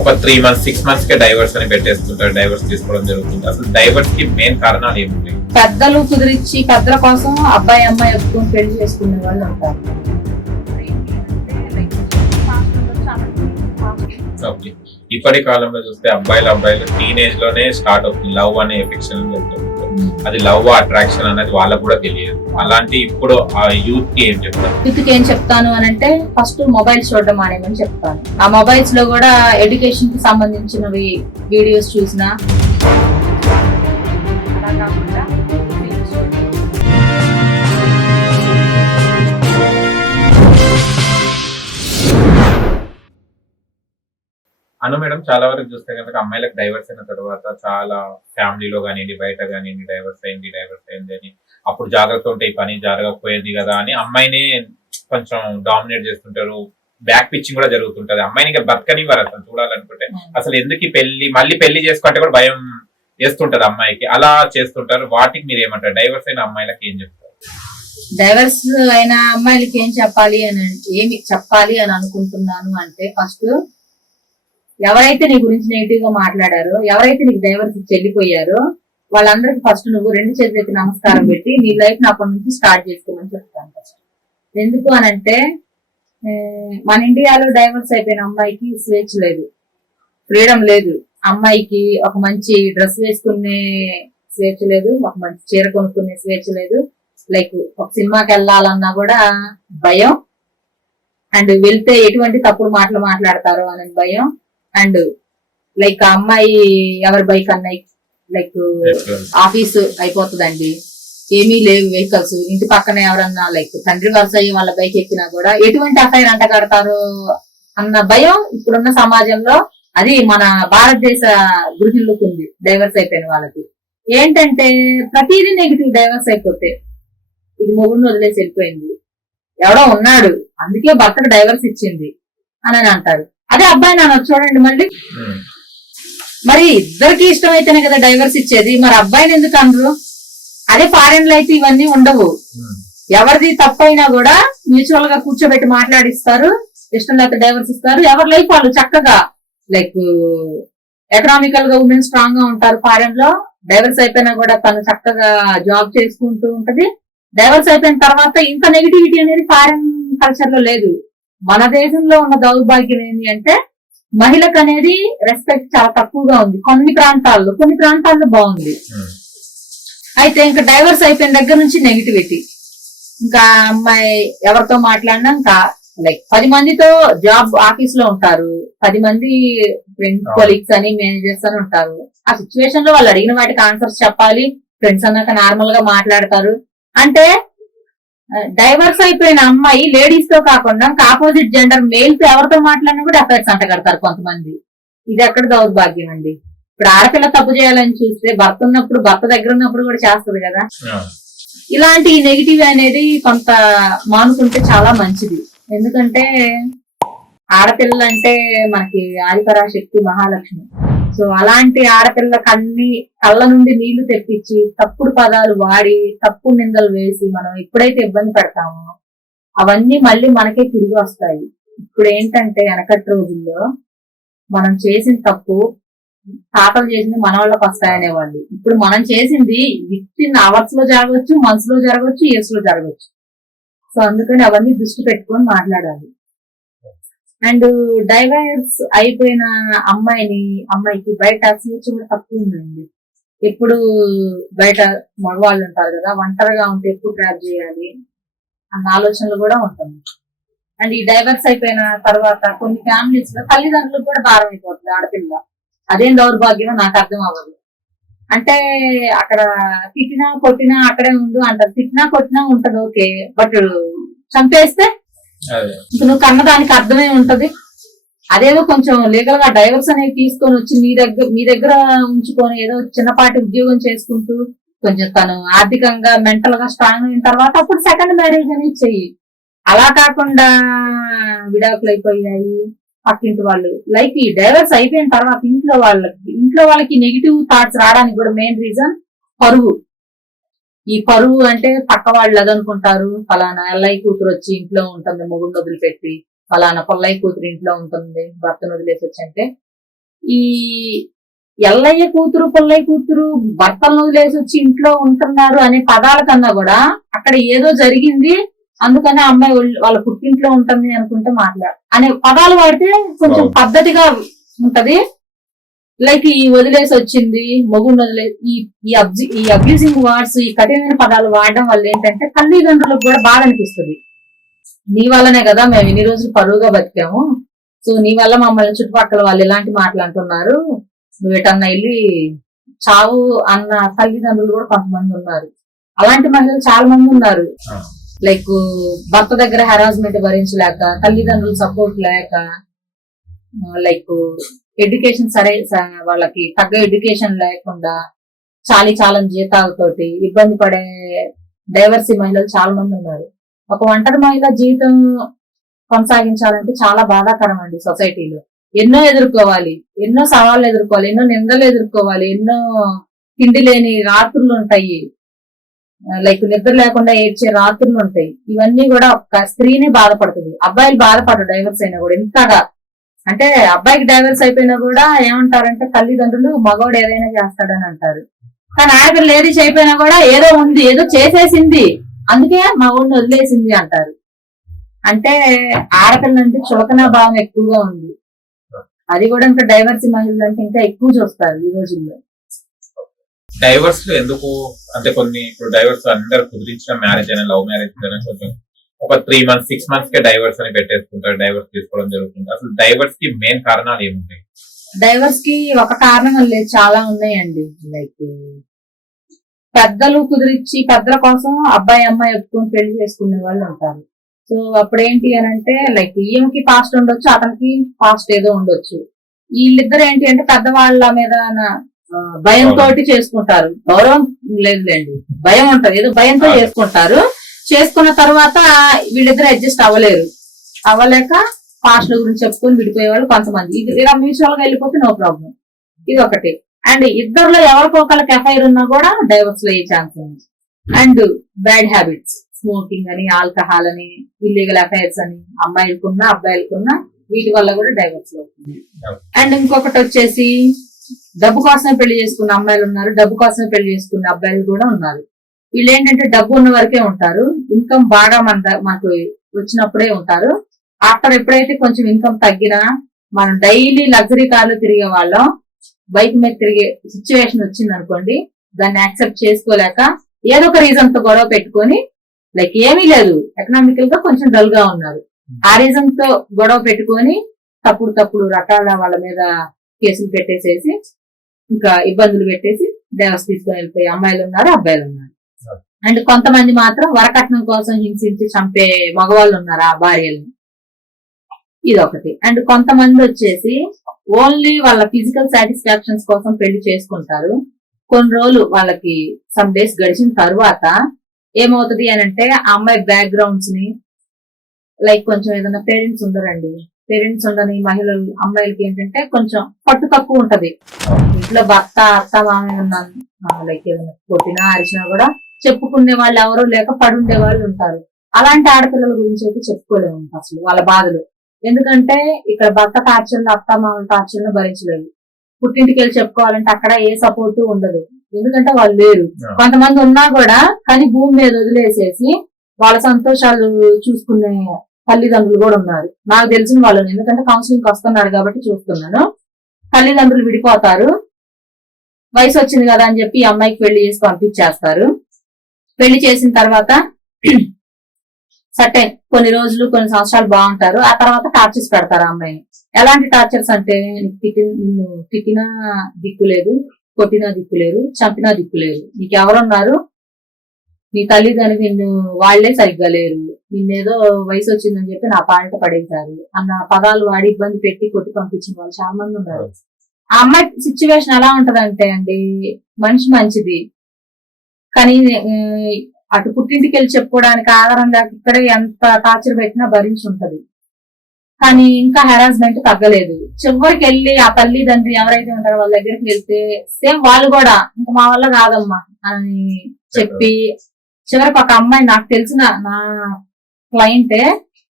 ఒక 3 months 6 months కే divorce అని పెట్టేస్తుంటారు, divorce తీసుకోవడం జరుగుతుంది. అసలు డైవర్స్ కి మెయిన్ కారణాలు ఏముంటాయి? పెద్దలు కుదిరించి పెద్దల కోసం అబ్బాయి అమ్మాయి ఒప్పుకొని పెళ్లి చేసుకునే వాళ్ళు ఉంటారు. ఓకే. ఇప్పటి కాలంలో చూస్తే అబ్బాయిలు టీనేజ్ లోనే స్టార్ట్ అవుతుంది లవ్ అనే ఎఫెక్షన్. అది లవ్ అట్రాక్షన్ అనేది వాళ్ళకు కూడా తెలియదు. అలాంటి ఇప్పుడు ఆ యూత్ కి ఏం చెప్తారు? యూత్ కి ఏం చెప్తాను అని అంటే ఫస్ట్ మొబైల్స్ చూడడం మానేమని చెప్తాను. ఆ మొబైల్స్ లో కూడా ఎడ్యుకేషన్ కి సంబంధించినవి వీడియోస్ చూసినా అను మేడం, చాలా వరకు చూస్తే కనుక అమ్మాయిలకు డైవర్స్ అయిన తర్వాత చాలా ఫ్యామిలీలో కానివ్వండి, బయట కానివ్వండి, డైవర్స్ అయింది అని అప్పుడు జాగ్రత్త ఉంటే ఈ పని జరగకపోయేది కదా అని అమ్మాయిని కొంచెం డామినేట్ చేస్తుంటారు. బ్యాక్ పిచ్చింగ్ కూడా జరుగుతుంటది. అమ్మాయిని ఇంకా బతకనివ్వరు అసలు చూడాలనుకుంటే. అసలు ఎందుకు మళ్ళీ పెళ్లి చేసుకుంటే కూడా భయం చేస్తుంటది అమ్మాయికి. అలా చేస్తుంటారు. వాటికి మీరు ఏమంటారు? డైవర్స్ అయిన అమ్మాయిలకి ఏం చెప్తారు? డైవర్స్ అయిన అమ్మాయిలకి ఏమి చెప్పాలి అని అనుకుంటున్నాను అంటే ఫస్ట్ ఎవరైతే నీ గురించి నెగిటివ్ గా మాట్లాడారో, ఎవరైతే నీకు డైవర్స్ ఇచ్చి వెళ్ళిపోయారో వాళ్ళందరికి ఫస్ట్ నువ్వు 2 చేతులకి నమస్కారం పెట్టి నీ లైఫ్ ని అప్పటి నుంచి స్టార్ట్ చేసుకోమని చెప్తాను. ఎందుకు అనంటే మన ఇండియాలో డైవర్స్ అయిపోయిన అమ్మాయికి స్వేచ్ఛ లేదు, ఫ్రీడమ్ లేదు. అమ్మాయికి ఒక మంచి డ్రెస్ వేసుకునే స్వేచ్ఛ లేదు, ఒక మంచి చీర కొనుక్కునే స్వేచ్ఛ లేదు. లైక్ ఒక సినిమాకి వెళ్ళాలన్నా కూడా భయం, అండ్ వెళ్తే ఎటువంటి తప్పుడు మాటలు మాట్లాడతారో అనే భయం. అండ్ లైక్ ఆ అమ్మాయి ఎవరి బైక్ అన్నాయి లైక్ ఆఫీసు అయిపోతుందండి, ఏమీ లేవు వెహికల్స్, ఇంటి పక్కన ఎవరన్నా లైక్ తండ్రి వరుస అయ్యి వాళ్ళ బైక్ ఎక్కినా కూడా ఎటువంటి అఫైర్ అంట కడతారు అన్న భయం ఇప్పుడున్న సమాజంలో. అది మన భారతదేశ గృహిణులకు ఉంది డైవర్స్ అయిపోయిన వాళ్ళకి. ఏంటంటే ప్రతిదీ నెగిటివ్. డైవర్స్ అయిపోతే ఇది మొగుడిని వదిలేసి వెళ్ళిపోయింది, ఎవడో ఉన్నాడు అందుకే భర్తకు డైవర్స్ ఇచ్చింది అని అంటారు. అదే అబ్బాయి నాన్న చూడండి మళ్ళీ, మరి ఇద్దరికి ఇష్టమైతేనే కదా డైవర్స్ ఇచ్చేది, మరి అబ్బాయిని ఎందుకు అనరు? అదే ఫారెన్ లో అయితే ఇవన్నీ ఉండవు. ఎవరిది తప్పైనా కూడా మ్యూచువల్ గా కూర్చోబెట్టి మాట్లాడిస్తారు, ఇష్టం లేక డైవర్స్ ఇస్తారు. ఎవరి లైఫ్ వాళ్ళు చక్కగా లైక్ ఎకనామికల్ గా ఉమెన్ స్ట్రాంగ్ గా ఉంటారు. ఫారెన్ లో డైవర్స్ అయిపోయినా కూడా తను చక్కగా జాబ్ చేసుకుంటూ ఉంటది. డైవర్స్ అయిపోయిన తర్వాత ఇంత నెగిటివిటీ అనేది ఫారెన్ కల్చర్ లో లేదు. మన దేశంలో ఉన్న దౌర్భాగ్యం ఏంటి అంటే మహిళకు అనేది రెస్పెక్ట్ చాలా తక్కువగా ఉంది. కొన్ని ప్రాంతాల్లో బాగుంది. అయితే ఇంకా డైవర్స్ అయిపోయిన దగ్గర నుంచి నెగిటివిటీ. ఇంకా అమ్మాయి ఎవరితో మాట్లాడినా ఇంకా లైక్ 10 మందితో జాబ్ ఆఫీస్ లో ఉంటారు, 10 మంది ఫ్రెండ్స్ కొలీగ్స్ అని మేనేజర్స్ అని ఉంటారు. ఆ సిచ్యువేషన్ లో వాళ్ళు అడిగిన వాటికి ఆన్సర్స్ చెప్పాలి. ఫ్రెండ్స్ అన్నాక నార్మల్ గా మాట్లాడతారు. అంటే డైవర్స్ అయిపోయిన అమ్మాయి లేడీస్ తో కాకుండా ఆపోజిట్ జెండర్ మేల్స్ ఎవరితో మాట్లాడినా కూడా అఫైర్స్ అంట కడతారు కొంతమంది. ఇది ఎక్కడ దౌర్భాగ్యం అండి? ఇప్పుడు ఆడపిల్ల తప్పు చేయాలని చూస్తే భర్త ఉన్నప్పుడు, భర్త దగ్గర ఉన్నప్పుడు కూడా చేస్తుంది కదా. ఇలాంటి నెగిటివ్ అనేది కొంత మానుకుంటే చాలా మంచిది. ఎందుకంటే ఆడపిల్ల అంటే మనకి ఆదిపరాశక్తి మహాలక్ష్మి. సో అలాంటి ఆడపిల్ల కళ్ళ నుండి నీళ్లు తెప్పించి తప్పుడు పదాలు వాడి తప్పుడు నిందలు వేసి మనం ఎప్పుడైతే ఇబ్బంది పెడతామో అవన్నీ మళ్ళీ మనకే తిరిగి వస్తాయి. ఇప్పుడు ఏంటంటే వెనకటి రోజుల్లో మనం చేసిన తప్పు తాతలు చేసింది మన వాళ్ళకి వస్తాయనేవాళ్ళు. ఇప్పుడు మనం చేసింది విత్ అవర్స్ లో జరగవచ్చు, మంత్స్ లో జరగవచ్చు, ఇయర్స్ లో జరగవచ్చు. సో అందుకని అవన్నీ దృష్టి పెట్టుకొని మాట్లాడాలి. అండ్ డైవర్స్ అయిపోయిన అమ్మాయికి బయట స్వేచ్ఛ కూడా తక్కువ ఉందండి. ఎప్పుడు బయట మగవాళ్ళు ఉంటారు కదా, ఒంటరిగా ఉంటే ఎప్పుడు ట్రాప్ చేయాలి అన్న ఆలోచనలు కూడా ఉంటుంది. అండ్ ఈ డైవర్స్ అయిపోయిన తర్వాత కొన్ని ఫ్యామిలీస్ లో తల్లిదండ్రులకు కూడా భారం అయిపోతుంది ఆడపిల్ల. అదేం దౌర్భాగ్యమో నాకు అర్థం అవ్వదు. అంటే అక్కడ తిట్టినా కొట్టినా అక్కడే ఉండు అంటారు. తిట్టినా కొట్టినా ఉంటది ఓకే, బట్ చంపేస్తే నువ్వు కన్నదానికి అర్థమే ఉంటది. అదేదో కొంచెం లీగల్ గా డైవర్స్ అనేవి తీసుకొని వచ్చి మీ దగ్గర ఉంచుకొని ఏదో చిన్నపాటి ఉద్యోగం చేసుకుంటూ కొంచెం తను ఆర్థికంగా మెంటల్ గా స్ట్రాంగ్ అయిన తర్వాత అప్పుడు సెకండ్ మ్యారేజ్ అనేది చెయ్యి. అలా కాకుండా విడాకులు అయిపోయాయి పక్కింటి వాళ్ళు లైక్ ఈ డైవర్స్ అయిపోయిన తర్వాత ఇంట్లో వాళ్ళకి నెగిటివ్ థాట్స్ రావడానికి కూడా మెయిన్ రీజన్ పరువు. ఈ పరువు అంటే పక్క వాళ్ళు అదనుకుంటారు, ఫలానా ఎల్లయ్య కూతురు వచ్చి ఇంట్లో ఉంటుంది మొగుడిని వదిలిపెట్టి, ఫలానా పొల్లయ్య కూతురు ఇంట్లో ఉంటుంది భర్తను వదిలేసి వచ్చి అంటే ఈ ఎల్లయ్య కూతురు పుల్లయ్య కూతురు భర్తలను వదిలేసి వచ్చి ఇంట్లో ఉంటున్నారు అనే పదాల కన్నా కూడా అక్కడ ఏదో జరిగింది, అందుకని ఆ అమ్మాయి వాళ్ళ పుట్టింట్లో ఉంటుంది అనుకుంటే అనే పదాలు వాడితే కొంచెం పద్ధతిగా ఉంటది. లైక్ ఈ వదిలేసి వచ్చింది, మొగుడు వదిలేసి ఈ అబ్యూజింగ్ వర్డ్స్, ఈ కఠినమైన పదాలు వాడడం వల్ల ఏంటంటే తల్లిదండ్రులకు కూడా బాధ అనిపిస్తుంది. నీ వల్లనే కదా మేము ఇన్ని రోజులు పరువుగా బతికాము, సో నీ వల్ల మమ్మల్ని చుట్టుపక్కల వాళ్ళు ఇలాంటి మాటలు అంటున్నారు, నువ్వు ఎటన్నా వెళ్ళి చావు అన్న తల్లిదండ్రులు కూడా కొంతమంది ఉన్నారు. అలాంటి మహిళలు చాలా మంది ఉన్నారు. లైక్ భర్త దగ్గర హెరాస్మెంట్ భరించలేక, తల్లిదండ్రులు సపోర్ట్ లేక, లైక్ ఎడ్యుకేషన్ వాళ్ళకి తగ్గ ఎడ్యుకేషన్ లేకుండా చాలని జీతాలతోటి ఇబ్బంది పడే డైవర్సీ మహిళలు చాలా మంది ఉన్నారు. ఒక ఒంటరి మహిళ జీవితం కొనసాగించాలంటే చాలా బాధాకరం అండి. సొసైటీలో ఎన్నో ఎదుర్కోవాలి, ఎన్నో సవాళ్ళు ఎదుర్కోవాలి, ఎన్నో నిందలు ఎదుర్కోవాలి, ఎన్నో తిండి లేని రాత్రులు ఉంటాయి, లైక్ నిద్ర లేకుండా ఏడ్చే రాత్రులు ఉంటాయి. ఇవన్నీ కూడా ఒక స్త్రీనే బాధపడుతుంది. అబ్బాయిలు బాధపడరు డైవర్స్ అయినా కూడా ఎంతగా. అంటే అబ్బాయికి డైవర్స్ అయిపోయినా కూడా ఏమంటారంటే తల్లిదండ్రులు మగవాడు ఏదైనా చేస్తాడని అంటారు. కానీ ఆడపిల్ల ఏది చేయపోయినా కూడా ఏదో ఉంది, ఏదో చేసేసింది, అందుకే మగవాడిని వదిలేసింది అంటారు. అంటే ఆడపిల్ల అంటే చులకన భావం ఎక్కువగా ఉంది. అది కూడా ఇంకా డైవర్సీ మహిళలు అంటే ఇంకా ఎక్కువ చూస్తారు ఈ రోజుల్లో. డైవర్స్ లో ఎందుకు అంటే కొన్ని ఇప్పుడు డైవర్స్ అందరు కుదిరించిన మ్యారేజ్ అయినా లవ్ మ్యారేజ్ అయినా కొంచెం ఒక 3 months 6 months కే డైవర్స్ అని పెట్టేసుకుంటారు, డైవర్స్ తీసుకోవడం జరుగుతుంది. అసలు డైవర్స్ కి మెయిన్ కారణాలు ఏముంటాయి? డైవర్స్ కి ఒక కారణం లేదు, చాలా ఉన్నాయండి. లైక్ పెద్దలు కుదిరించి పెద్దల కోసం అబ్బాయి అమ్మాయి ఒప్పుకొని పెళ్లి చేసుకునే వాళ్ళు ఉంటారు. సో అప్పుడు ఏంటి అని అంటే లైక్ ఈమెకి పాస్ట్ ఉండొచ్చు, అతనికి పాస్ట్ ఏదో ఉండొచ్చు. వీళ్ళిద్దరు ఏంటి అంటే పెద్దవాళ్ళ మీద భయంతో చేసుకుంటారు. గౌరవం లేదులేండి, భయం ఉంటది, ఏదో భయంతో చేసుకుంటారు. చేసుకున్న తర్వాత వీళ్ళిద్దరు అడ్జస్ట్ అవ్వలేక పాస్ట్ గురించి చెప్పుకొని విడిపోయే వాళ్ళు కొంతమంది. ఇలా మ్యూచువల్ గా వెళ్ళిపోతే నో ప్రాబ్లం, ఇది ఒకటి. అండ్ ఇద్దరులో ఎవరికొకరికి ఎఫ్ఐఆర్ ఉన్నా కూడా డైవర్స్ లో అయ్యే ఛాన్స్ ఉంది. అండ్ బ్యాడ్ హ్యాబిట్స్, స్మోకింగ్ అని, ఆల్కహాల్ అని, ఇల్లీగల్ అఫైర్స్ అని అమ్మాయిలకున్నా అబ్బాయిలకున్నా వీటి వల్ల కూడా డైవర్స్ అవుతుంది. అండ్ ఇంకొకటి వచ్చేసి డబ్బు కోసమే పెళ్లి చేసుకున్న అమ్మాయిలు ఉన్నారు, డబ్బు కోసమే పెళ్లి చేసుకున్న అబ్బాయిలు కూడా ఉన్నారు. వీళ్ళు ఏంటంటే డబ్బు ఉన్న వరకే ఉంటారు, ఇన్కమ్ బాగా మనకు వచ్చినప్పుడే ఉంటారు. ఆఫ్టర్ ఎప్పుడైతే కొంచెం ఇన్కమ్ తగ్గినా, మనం డైలీ లగ్జరీ కార్లు తిరిగే వాళ్ళం బైక్ మీద తిరిగే సిచ్యువేషన్ వచ్చింది అనుకోండి, దాన్ని యాక్సెప్ట్ చేసుకోలేక ఏదో ఒక రీజన్ తో గొడవ పెట్టుకొని, లైక్ ఏమీ లేదు ఎకనామికల్ గా కొంచెం డల్ గా ఉన్నారు, ఆ రీజన్ తో గొడవ పెట్టుకొని తప్పుడు రకాల వాళ్ళ మీద కేసులు పెట్టేసేసి ఇంకా ఇబ్బందులు పెట్టేసి డైవర్స్ తీసుకొని వెళ్ళిపోయి అమ్మాయిలు ఉన్నారు, అబ్బాయిలు ఉన్నారు. అండ్ కొంతమంది మాత్రం వరకట్నం కోసం హింసించి చంపే మగవాళ్ళు ఉన్నారు ఆ భార్యల్ని, ఇదొకటి. అండ్ కొంతమంది వచ్చేసి ఓన్లీ వాళ్ళ ఫిజికల్ సాటిస్ఫాక్షన్స్ కోసం పెళ్లి చేసుకుంటారు. కొన్ని రోజులు వాళ్ళకి సమ్ డేస్ గడిచిన తర్వాత ఏమవుతుంది అని అంటే ఆ అమ్మాయి బ్యాక్గ్రౌండ్స్ ని, లైక్ కొంచెం ఏదైనా పేరెంట్స్ ఉండని మహిళలు అమ్మాయిలకి ఏంటంటే కొంచెం పట్టు తక్కువ ఉంటది. ఇంట్లో భర్త అత్త మామయ్య ఉన్నాను, లైక్ ఏదైనా కొట్టినా అరిచినా కూడా చెప్పుకునే వాళ్ళు ఎవరో లేక పడుండే వాళ్ళు ఉంటారు. అలాంటి ఆడపిల్లల గురించి అయితే చెప్పుకోలేము అసలు వాళ్ళ బాధలు. ఎందుకంటే ఇక్కడ భర్త టార్చర్లు అత్త మామూలు టార్చర్లు భరించలేదు. పుట్టింటికి వెళ్ళి చెప్పుకోవాలంటే అక్కడ ఏ సపోర్ట్ ఉండదు, ఎందుకంటే వాళ్ళు లేరు. కొంతమంది ఉన్నా కూడా కానీ భూమి మీద వదిలేసేసి వాళ్ళ సంతోషాలు చూసుకునే తల్లిదండ్రులు కూడా ఉన్నారు. నాకు తెలిసిన వాళ్ళు, ఎందుకంటే కౌన్సిలింగ్ వస్తున్నారు కాబట్టి చూస్తున్నాను. తల్లిదండ్రులు విడిపోతారు, వయసు వచ్చింది కదా అని చెప్పి ఈ అమ్మాయికి పెళ్లి చేసి పంపించేస్తారు. పెళ్లి చేసిన తర్వాత సర్టెన్ కొన్ని రోజులు కొన్ని సంవత్సరాలు బాగుంటారు, ఆ తర్వాత టార్చర్స్ పెడతారు అమ్మాయిని. ఎలాంటి టార్చర్స్ అంటే నిన్ను తిట్టినా దిక్కు లేదు, కొట్టినా దిక్కు లేదు, చంపినా దిక్కు లేదు, నీకు ఎవరున్నారు, నీ తల్లిదండ్రులు నిన్ను వాళ్లే సరిగ్గా లేరు, నిన్నేదో వయసు వచ్చిందని చెప్పి నా పాలిట పడేశారు అన్న పదాలు వాడి ఇబ్బంది పెట్టి కొట్టి పంపించిన వాళ్ళు చాలా మంది ఉన్నారు. ఆ అమ్మాయి సిచ్యువేషన్ ఎలా ఉంటదంటే అండి, మనిషి మంచిది కానీ అటు పుట్టింటికి వెళ్ళి చెప్పుకోవడానికి ఆధారం లేక ఇక్కడే ఎంత టార్చర్ పెట్టినా భరించి ఉంటది, కానీ ఇంకా హెరాస్మెంట్ తగ్గలేదు. చివరికి వెళ్ళి ఆ తల్లిదండ్రి ఎవరైతే ఉంటారో వాళ్ళ దగ్గరికి వెళ్తే సేమ్ వాళ్ళు కూడా ఇంకా మా వల్ల కాదమ్మా అని చెప్పి చివరికి ఒక అమ్మాయి, నాకు తెలిసిన నా క్లయింటే,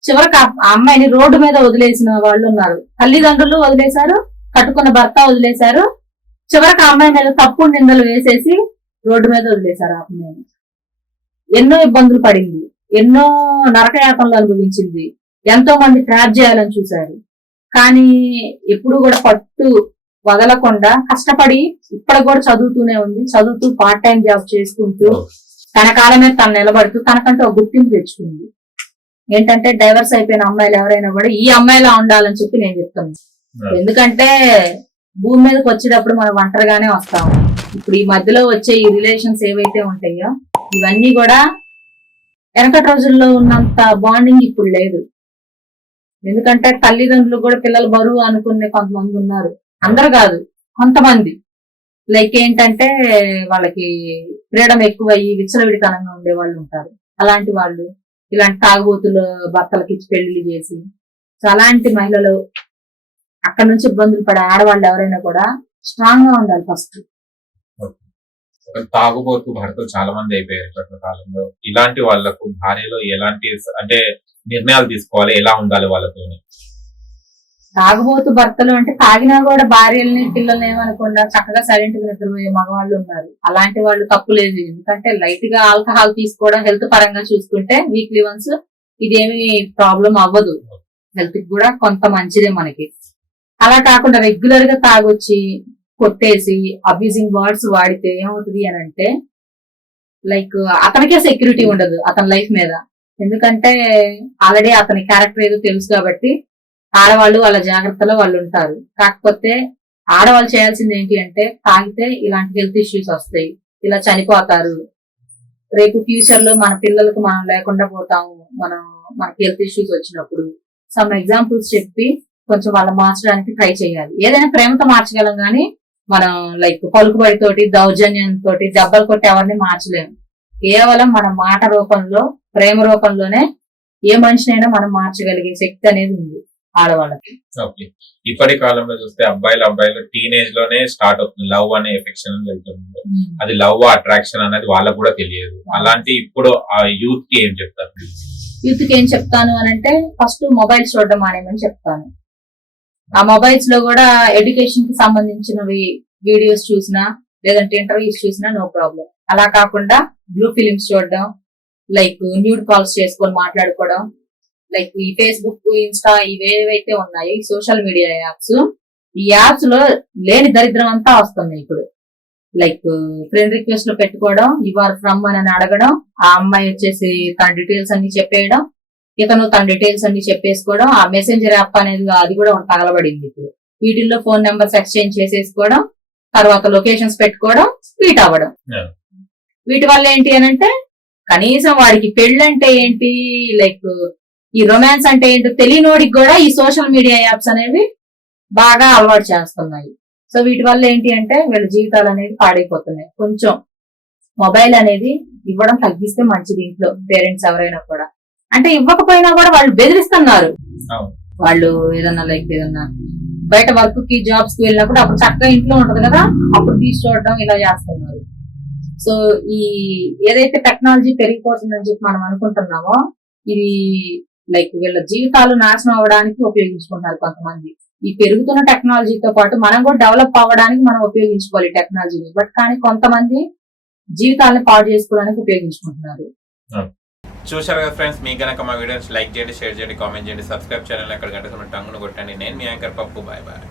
చివరికి ఆ అమ్మాయిని రోడ్డు మీద వదిలేసిన వాళ్ళు ఉన్నారు. తల్లిదండ్రులు వదిలేశారు, కట్టుకున్న భర్త వదిలేశారు. చివరికి ఆ అమ్మాయి మీద తప్పుడు నిందలు వేసేసి రోడ్డు మీద వదిలేశారు ఆ అమ్మాయిని. ఎన్నో ఇబ్బందులు పడింది, ఎన్నో నరకయాతనలు అనుభవించింది, ఎంతో మంది ట్రాప్ చేయాలని చూశారు. కానీ ఎప్పుడు కూడా పట్టు వదలకుండా కష్టపడి ఇప్పటికి కూడా చదువుతూనే ఉంది. చదువుతూ పార్ట్ టైం జాబ్ చేసుకుంటూ తన కాలం మీద తను నిలబడుతూ తనకంటే ఒక గుర్తింపు తెచ్చుకుంది. ఏంటంటే డైవర్స్ అయిపోయిన అమ్మాయిలు ఎవరైనా కూడా ఈ అమ్మాయిలా ఉండాలని చెప్పి నేను చెప్తాను. ఎందుకంటే భూమి మీదకి వచ్చేటప్పుడు మనం ఒంటరిగానే వస్తాము. ఇప్పుడు ఈ మధ్యలో వచ్చే ఈ రిలేషన్స్ ఏవైతే ఉంటాయో ఇవన్నీ కూడా వెనకటి రోజుల్లో ఉన్నంత బాండింగ్ ఇప్పుడు లేదు. ఎందుకంటే తల్లిదండ్రులు కూడా పిల్లలు బరువు అనుకునే కొంతమంది ఉన్నారు, అందరు కాదు కొంతమంది. లైక్ ఏంటంటే వాళ్ళకి ఫ్రీడమ్ ఎక్కువయ్యి విచ్చలవిడితనంగా ఉండే వాళ్ళు ఉంటారు. అలాంటి వాళ్ళు ఇలాంటి తాగుబోతులు భర్తలకి ఇచ్చి పెళ్లిళ్ళు చేసి, సో అలాంటి మహిళలు అక్కడ నుంచి ఇబ్బందులు పడే ఆడవాళ్ళు ఎవరైనా కూడా స్ట్రాంగ్ గా ఉండాలి ఫస్ట్. తాగుబోతు భర్తలు చాలా మంది అయిపోయారు ఇప్పటి కాలంలో. ఇలాంటి వాళ్ళకు భార్యలో ఎలాంటి అంటే నిర్ణయాలు తీసుకోవాలి, ఎలా ఉండాలి వాళ్ళతో? తాగుబోతు భర్తలు అంటే తాగినా కూడా భార్యల్ని పిల్లల్ని ఏమనకుండా చక్కగా సైలెంట్ గా నిద్రపోయే మగవాళ్ళు ఉన్నారు. అలాంటి వాళ్ళు తప్పు లేదు. ఎందుకంటే లైట్ గా ఆల్కహాల్ తీసుకోవడం హెల్త్ పరంగా చూసుకుంటే వీక్లీ వన్స్ ఇదేమి ప్రాబ్లం అవ్వదు, హెల్త్ కి కూడా కొంత మంచిదే మనకి. అలా కాకుండా రెగ్యులర్ గా తాగొచ్చి కొట్టేసి అబ్యూజింగ్ వర్డ్స్ వాడితే ఏమవుతుంది అని అంటే లైక్ అతనికే సెక్యూరిటీ ఉండదు అతని లైఫ్ మీద. ఎందుకంటే ఆల్రెడీ అతని క్యారెక్టర్ ఏదో తెలుసు కాబట్టి ఆడవాళ్ళు వాళ్ళ జాగ్రత్తలో వాళ్ళు ఉంటారు. కాకపోతే ఆడవాళ్ళు చేయాల్సింది ఏంటి అంటే తాగితే ఇలాంటి హెల్త్ ఇష్యూస్ వస్తాయి, ఇలా చనిపోతారు, రేపు ఫ్యూచర్ లో మన పిల్లలకు మనం లేకుండా పోతాము మనకి హెల్త్ ఇష్యూస్ వచ్చినప్పుడు సమ్ ఎగ్జాంపుల్స్ చెప్పి కొంచెం వాళ్ళ మార్చడానికి ట్రై చేయాలి. ఏదైనా ప్రేమతో మార్చగలం కానీ మనం లైక్ పలుకుబడితోటి దౌర్జన్యంతో దెబ్బలు కొట్టి ఎవరిని మార్చలేము. కేవలం మన మాట రూపంలో ప్రేమ రూపంలోనే ఏ మనిషినైనా మనం మార్చగలిగే శక్తి అనేది ఉంది ఆడవాళ్ళకి. ఓకే, ఇప్పటి కాలంలో చూస్తే అబ్బాయిలు టీనేజ్ లోనే స్టార్ట్ అవుతుంది లవ్ అనే ఎఫెక్షన్ అని వెళ్తుంది. అది లవ్ అట్రాక్షన్ అనేది వాళ్ళకు కూడా తెలియదు. అలాంటి ఇప్పుడు ఆ యూత్ కి ఏం చెప్తారు? యూత్ కి ఏం చెప్తాను అని అంటే ఫస్ట్ మొబైల్స్ చూడడం మానేమని చెప్తాను. ఆ మొబైల్స్ లో కూడా ఎడ్యుకేషన్ కి సంబంధించినవి వీడియోస్ చూసినా లేదంటే ఇంటర్వ్యూస్ చూసినా నో ప్రాబ్లం. అలా కాకుండా బ్లూ ఫిలిమ్స్ చూడడం, లైక్ న్యూడ్ కాల్స్ చేసుకొని మాట్లాడుకోవడం, లైక్ ఈ ఫేస్బుక్ ఇన్స్టా ఇవేవైతే ఉన్నాయో ఈ సోషల్ మీడియా యాప్స్, ఈ యాప్స్ లో లేని దరిద్రం అంతా వస్తుంది ఇప్పుడు. లైక్ ఫ్రెండ్ రిక్వెస్ట్ లో పెట్టుకోవడం, ఇవాళ ఫ్రమ్ అని అడగడం, ఆ అమ్మాయి వచ్చేసి తన డీటెయిల్స్ అన్ని చెప్పేయడం, ఇతను తన డీటెయిల్స్ అన్ని చెప్పేసుకోవడం, ఆ మెసెంజర్ యాప్ అనేది అది కూడా తగలబడింది ఇప్పుడు. వీటిల్లో ఫోన్ నెంబర్స్ ఎక్స్చేంజ్ చేసేసుకోవడం, తర్వాత లొకేషన్స్ పెట్టుకోవడం, ట్వీట్ అవ్వడం. వీటి వల్ల ఏంటి అని అంటే కనీసం వాడికి పెళ్ళంటే ఏంటి, లైక్ ఈ రొమాన్స్ అంటే ఏంటో తెలియనోడికి కూడా ఈ సోషల్ మీడియా యాప్స్ అనేవి బాగా అలవాటు చేస్తున్నాయి. సో వీటి వల్ల ఏంటి అంటే వీళ్ళ జీవితాలు అనేది పాడైపోతున్నాయి. కొంచెం మొబైల్ అనేది ఇవ్వడం తగ్గిస్తే మంచిది ఇంట్లో పేరెంట్స్ ఎవరైనా కూడా. అంటే ఇవ్వకపోయినా కూడా వాళ్ళు బెదిరిస్తున్నారు. వాళ్ళు ఏదన్నా లైక్ ఏదన్నా బయట వర్క్ కి జాబ్స్ కి వెళ్ళినప్పుడు అప్పుడు చక్కగా ఇంట్లో ఉంటది కదా, అప్పుడు తీసి చూడడం ఇలా చేస్తున్నారు. సో ఈ ఏదైతే టెక్నాలజీ పెరిగిపోతుందని చెప్పి మనం అనుకుంటున్నామో ఇది లైక్ వీళ్ళ జీవితాలు నాశనం అవ్వడానికి ఉపయోగించుకుంటారు కొంతమంది. ఈ పెరుగుతున్న టెక్నాలజీతో పాటు మనం కూడా డెవలప్ అవ్వడానికి మనం ఉపయోగించుకోవాలి టెక్నాలజీని. బట్ కానీ కొంతమంది జీవితాలను పాడు చేసుకోవడానికి ఉపయోగించుకుంటున్నారు. చూశారు కదా ఫ్రెండ్స్, మీకు కనుక మా వీడియోస్ లైక్ చేయండి, షేర్ చేయండి, కామెంట్ చేయండి, సబ్స్క్రైబ్ ఛానల్ ఎక్కడ గంట టంగును కొట్టండి. నేను మీ యాంకర్ పప్పు. Bye bye.